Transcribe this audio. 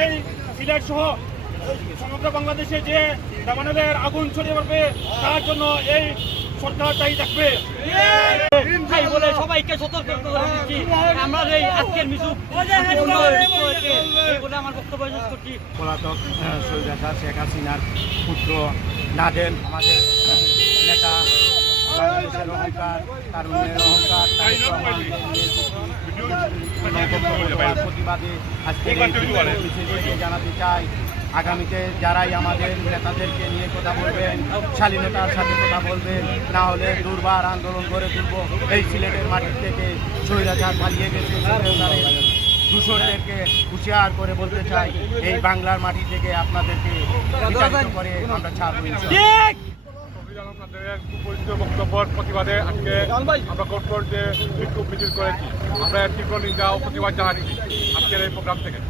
এই সিলেট সহ সমগ্র বাংলাদেশে যে দাবানলের আগুন ছড়িয়ে পড়বে তার জন্য এই সরকার দায়ী থাকবে বলে সবাইকে সতর্ক করে দিচ্ছি। আমরা এই আজকের মিছিল বলে আমার বক্তব্য শেষ করছি। পলাতক স্বৈরাচার শেখ হাসিনার পুত্র নাদেল আমাদের নেতা, বাংলাদেশের অহংকার, তারুণ্যের অহংকার, প্রতিবাদে আজকে জানাতে চাই আগামীতে যারাই আমাদের নেতাদেরকে নিয়ে কথা বলবেন, শালীনতার সাথে কথা বলবেন, না হলে দুর্বার আন্দোলন গড়ে তুলব। এই সিলেটের মাটির থেকে স্বৈরাচার পালিয়ে গেছে, দূষণদেরকে হুঁশিয়ার করে বলতে চাই এই বাংলার মাটি থেকে আপনাদেরকে বিতাড়িত করে আমরা ছাড়বো। বক্তব্যের প্রতিবাদে আজকে আমরা কোর্ট যে বিক্ষোভ মিছিল করেছি, আমরা তীব্র নিন্দা ও প্রতিবাদ জানাচ্ছি আজকের এই প্রোগ্রাম থেকে।